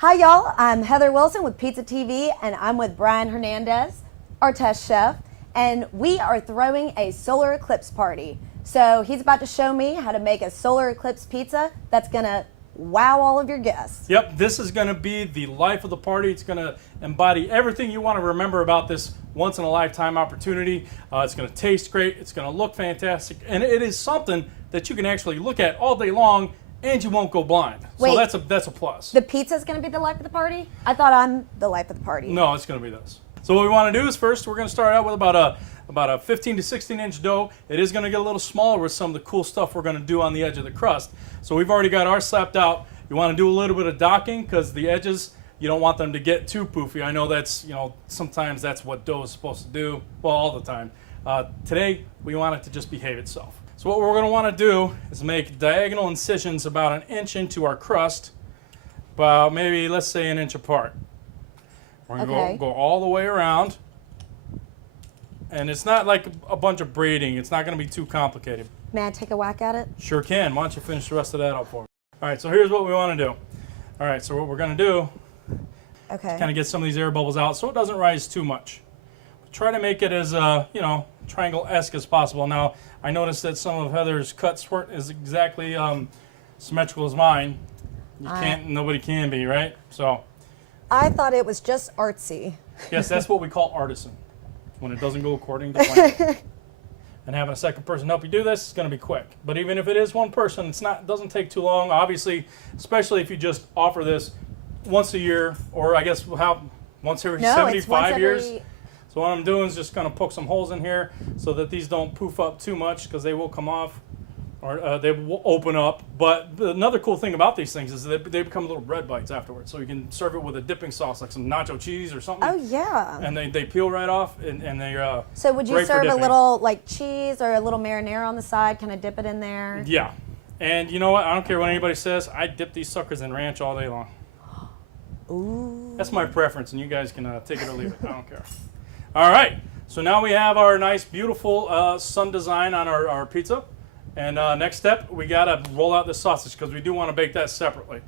Hi y'all, I'm Heather Wilson with Pizza TV and I'm with Brian Hernandez, our test chef, and we are throwing a solar eclipse party. So he's about to show me how to make a solar eclipse pizza that's gonna wow all of your guests. Yep, this is gonna be the life of the party. It's gonna embody everything you wanna remember about this once in a lifetime opportunity. It's gonna taste great, it's gonna look fantastic, and it is something that you can actually look at all day long and you won't go blind. Wait, so that's a plus. The pizza's gonna be the life of the party? I thought I'm the life of the party. No, it's gonna be this. So what we wanna do is first we're gonna start out with about a 15 to 16 inch dough. It is gonna get a little smaller with some of the cool stuff we're gonna do on the edge of the crust. So we've already got ours slapped out. You wanna do a little bit of docking because the edges, you don't want them to get too poofy. I know that's, sometimes that's what dough is supposed to do. Well, all the time. Today, we want it to just behave itself. So what we're going to want to do is make diagonal incisions about an inch into our crust, about maybe, let's say, an inch apart. We're going to go all the way around. And it's not like a bunch of braiding. It's not going to be too complicated. May I take a whack at it? Sure can. Why don't you finish the rest of that up for me? All right, so here's what we want to do. All right, so what we're going to do is kind of get some of these air bubbles out so it doesn't rise too much. Try to make it as, triangle-esque as possible. Now, I noticed that some of Heather's cuts weren't as exactly symmetrical as mine. Nobody can be, right? So. I thought it was just artsy. Yes, that's what we call artisan, when it doesn't go according to plan. And having a second person help you do this is going to be quick. But even if it is one person, it doesn't take too long. Obviously, especially if you just offer this once a year, or I guess once every 75 years. So what I'm doing is just going to poke some holes in here so that these don't poof up too much because they will come off or they will open up. But another cool thing about these things is that they become little bread bites afterwards. So you can serve it with a dipping sauce like some nacho cheese or something. Oh, yeah. And they peel right off and they're So would you serve a little like cheese or a little marinara on the side? Kind of dip it in there? Yeah. And you know what? I don't care what anybody says. I dip these suckers in ranch all day long. Ooh. That's my preference, and you guys can take it or leave it. I don't care. All right, so now we have our nice, beautiful sun design on our pizza. And next step, we gotta roll out the sausage because we do want to bake that separately.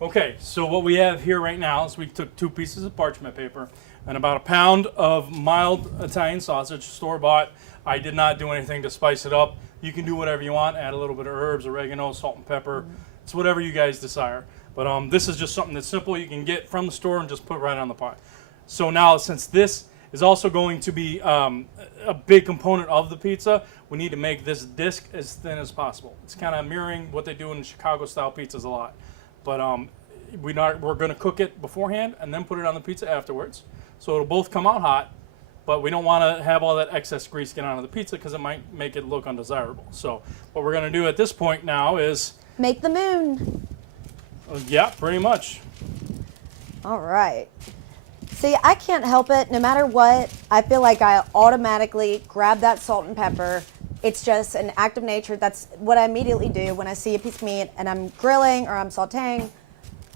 Okay, so what we have here right now is we took 2 pieces of parchment paper and about 1 pound of mild Italian sausage, store-bought. I did not do anything to spice it up. You can do whatever you want, add a little bit of herbs, oregano, salt and pepper. It's whatever you guys desire. But this is just something that's simple you can get from the store and just put right on the pot. So now, since this is also going to be a big component of the pizza, we need to make this disc as thin as possible. It's kind of mirroring what they do in Chicago-style pizzas a lot. But we're going to cook it beforehand and then put it on the pizza afterwards. So it'll both come out hot, but we don't want to have all that excess grease get onto the pizza because it might make it look undesirable. So what we're going to do at this point now is make the moon. Yeah, pretty much. All right. See, I can't help it. No matter what, I feel like I automatically grab that salt and pepper. It's just an act of nature. That's what I immediately do when I see a piece of meat and I'm grilling or I'm sauteing.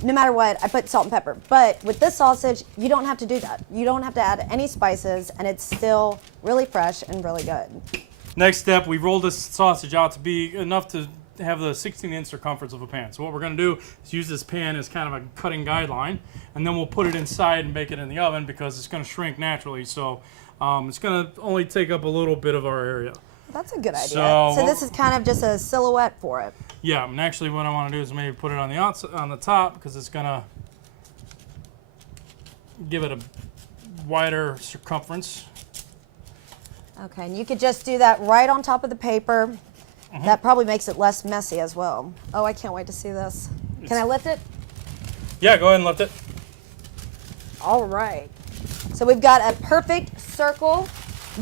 No matter what, I put salt and pepper. But with this sausage, you don't have to do that. You don't have to add any spices, and it's still really fresh and really good. Next step, we roll this sausage out to be enough to have the 16-inch circumference of a pan. So what we're going to do is use this pan as kind of a cutting guideline, and then we'll put it inside and bake it in the oven because it's going to shrink naturally. So it's going to only take up a little bit of our area. That's a good idea. So this is kind of just a silhouette for it. Yeah, and actually what I want to do is maybe put it on the top because it's going to give it a wider circumference. Okay, and you could just do that right on top of the paper. That probably makes it less messy as well. Oh, I can't wait to see this. Can I lift it? Yeah, go ahead and lift it. All right. So we've got a perfect circle,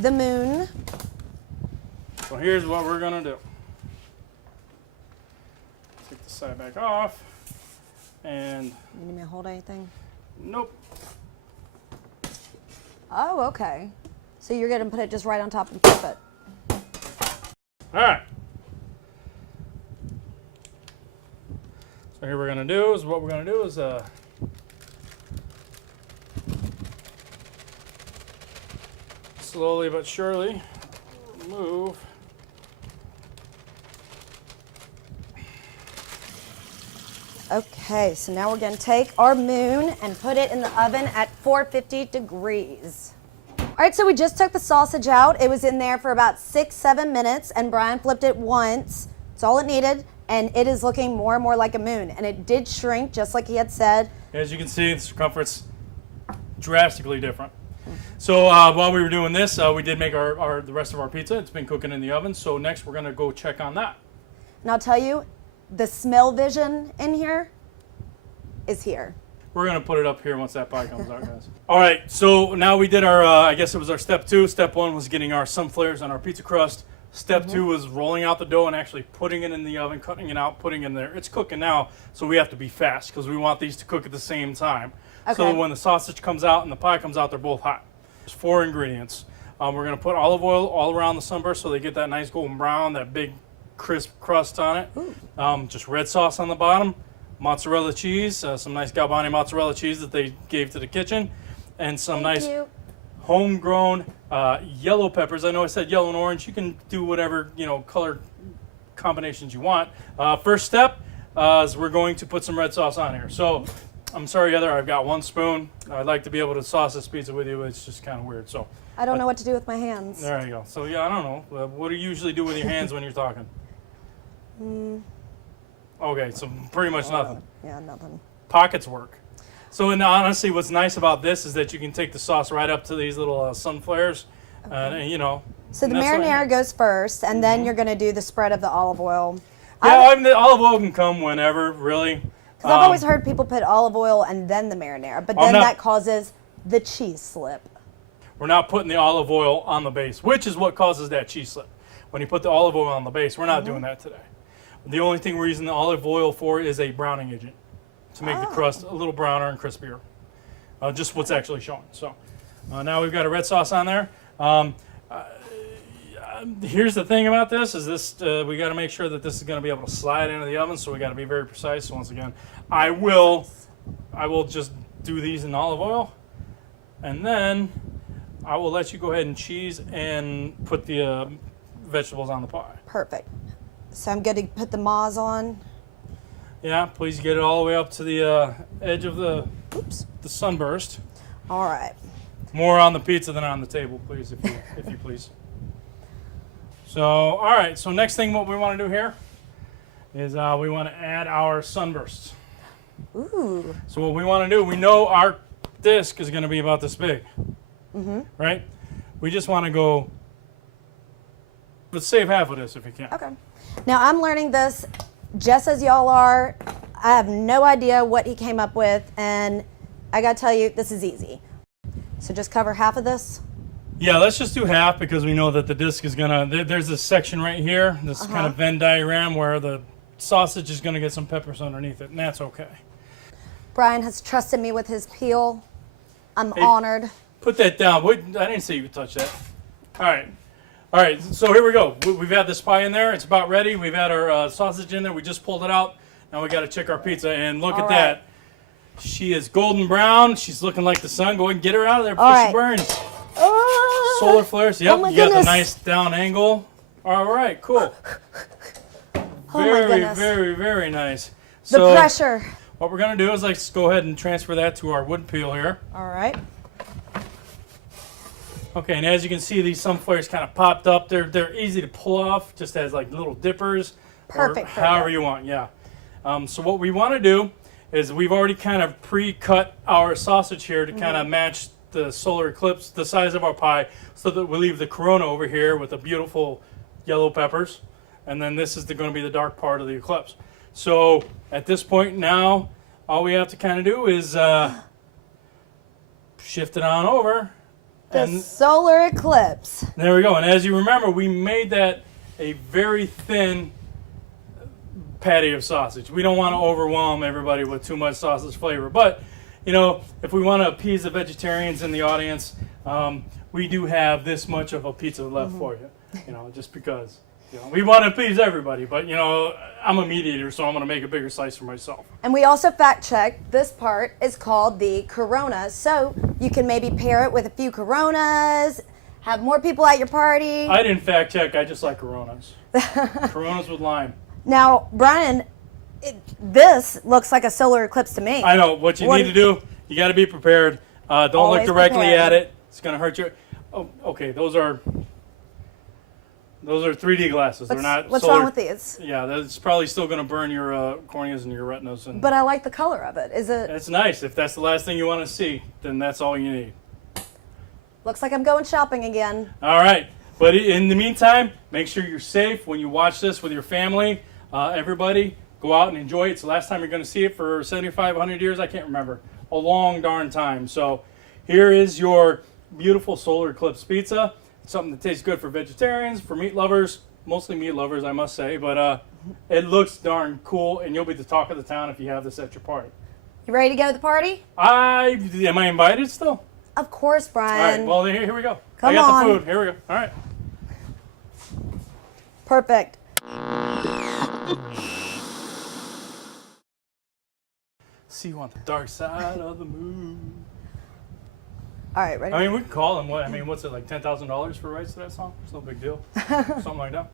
the moon. So here's what we're going to do. Take the side back off. And You need me to hold anything? Nope. Oh, okay. So you're going to put it just right on top and flip it. All right. So here what we're going to do is slowly but surely remove Okay, so now we're going to take our moon and put it in the oven at 450 degrees. All right, so we just took the sausage out. It was in there for about 6-7 minutes, and Brian flipped it once. That's all it needed, and it is looking more and more like a moon. And it did shrink, just like he had said. As you can see, the circumference drastically different. So while we were doing this, we did make the rest of our pizza. It's been cooking in the oven. So next we're going to go check on that. And I'll tell you, the smell vision in here is here. We're going to put it up here once that pie comes out, guys. All right, so now we did our, I guess it was our step 2. Step 1 was getting our sunflowers on our pizza crust. Step 2 was rolling out the dough and actually putting it in the oven, cutting it out, putting it in there. It's cooking now, so we have to be fast because we want these to cook at the same time. Okay. So when the sausage comes out and the pie comes out, they're both hot. There's 4 ingredients. We're going to put olive oil all around the sunburst so they get that nice golden brown, that big crisp crust on it. Just red sauce on the bottom, mozzarella cheese, some nice Galbani mozzarella cheese that they gave to the kitchen, and some nice homegrown yellow peppers. I know I said yellow and orange. You can do whatever color combinations you want. First step is we're going to put some red sauce on here. So I'm sorry, Heather, I've got 1 spoon. I'd like to be able to sauce this pizza with you, but it's just kind of weird. So I don't know what to do with my hands. there you go. So yeah, I don't know. What do you usually do with your hands when you're talking? Okay, so pretty much nothing. Yeah, nothing. Pockets work. So and honestly, what's nice about this is that you can take the sauce right up to these little sunflowers, and So the and that's what I marinara mean. goes first, and then you're going to do the spread of the olive oil. Yeah, I mean, the olive oil can come whenever, really. Because I've always heard people put olive oil and then the marinara, but then that causes the cheese slip. We're not putting the olive oil on the base, which is what causes that cheese slip. When you put the olive oil on the base, we're not doing that today. The only thing we're using the olive oil for is a browning agent to make the crust a little browner and crispier. Just what's actually showing. So now we've got a red sauce on there. Here's the thing about this is this we got to make sure that this is going to be able to slide into the oven, so we got to be very precise. So once again, I will just do these in olive oil, and then I will let you go ahead and cheese and put the vegetables on the pie. Perfect. So I'm good to put the Moz on. Yeah, please get it all the way up to the edge of the sunburst. All right. More on the pizza than on the table, please, if you please. So, all right. So next thing, what we want to do here is we want to add our sunbursts. Ooh. So what we want to do, we know our disc is going to be about this big, right? We just want to go. Let's save half of this if you can. Okay. Now I'm learning this just as y'all are. I have no idea what he came up with, and I gotta tell you, this is easy. So just cover half of this. Yeah, let's just do half because we know that the disc is gonna. There's this section right here, this kind of Venn diagram where the sausage is gonna get some peppers underneath it, and that's okay. Brian has trusted me with his peel. I'm honored. Put that down. I didn't say you could touch that. All right. All right, so here we go. We've had this pie in there. It's about ready. We've had our sausage in there. We just pulled it out. Now we got to check our pizza, and look at that. She is golden brown. She's looking like the sun. Go ahead and get her out of there before she burns. Solar flares. Yep, you got the nice down angle. All right, cool. Very, very, very nice. The pressure. What we're going to do is let's go ahead and transfer that to our wood peel here. All right. Okay, and as you can see, these sunflowers kind of popped up. They're easy to pull off, just as like little dippers. Perfect. Or however you want, yeah. So what we want to do is we've already kind of pre-cut our sausage here to kind of match the solar eclipse, the size of our pie, so that we leave the corona over here with the beautiful yellow peppers, and then this is going to be the dark part of the eclipse. So at this point now, all we have to kind of do is shift it on over. The solar eclipse. There we go. And as you remember, we made that a very thin patty of sausage. We don't want to overwhelm everybody with too much sausage flavor. But, if we want to appease the vegetarians in the audience, we do have this much of a pizza left for you. Just because. We want to please everybody. But, I'm a meat eater, so I'm going to make a bigger slice for myself. And we also fact-checked this part is called the Corona. So you can maybe pair it with a few Coronas, have more people at your party. I didn't fact-check. I just like Coronas. Coronas with lime. Now, Brian This looks like a solar eclipse to me. I know what you need to do. You got to be prepared. Don't look Always directly prepared. at it. It's going to hurt you. Oh, okay. Those are 3D glasses. They're not. What's solar. wrong with these? Yeah, that's probably still going to burn your corneas and your retinas. And But I like the color of it. Is it? it's nice. If that's the last thing you want to see, then that's all you need. Looks like I'm going shopping again. All right. But in the meantime, make sure you're safe when you watch this with your family. Everybody, go out and enjoy it. It's the last time you're going to see it for 75, 100 years. I can't remember. A long darn time. So here is your beautiful solar eclipse pizza. Something that tastes good for vegetarians, for meat lovers, mostly meat lovers, I must say. But it looks darn cool, and you'll be the talk of the town if you have this at your party. You ready to go to the party? Am I invited still? Of course, All Brian. right, well, here we go. Come I got on. the food. Here we go. All right. Perfect. See you on the dark side of the moon. All right, ready? I mean, we can call them. What's it, like $10,000 for rights to that song? It's no big deal. Something like that.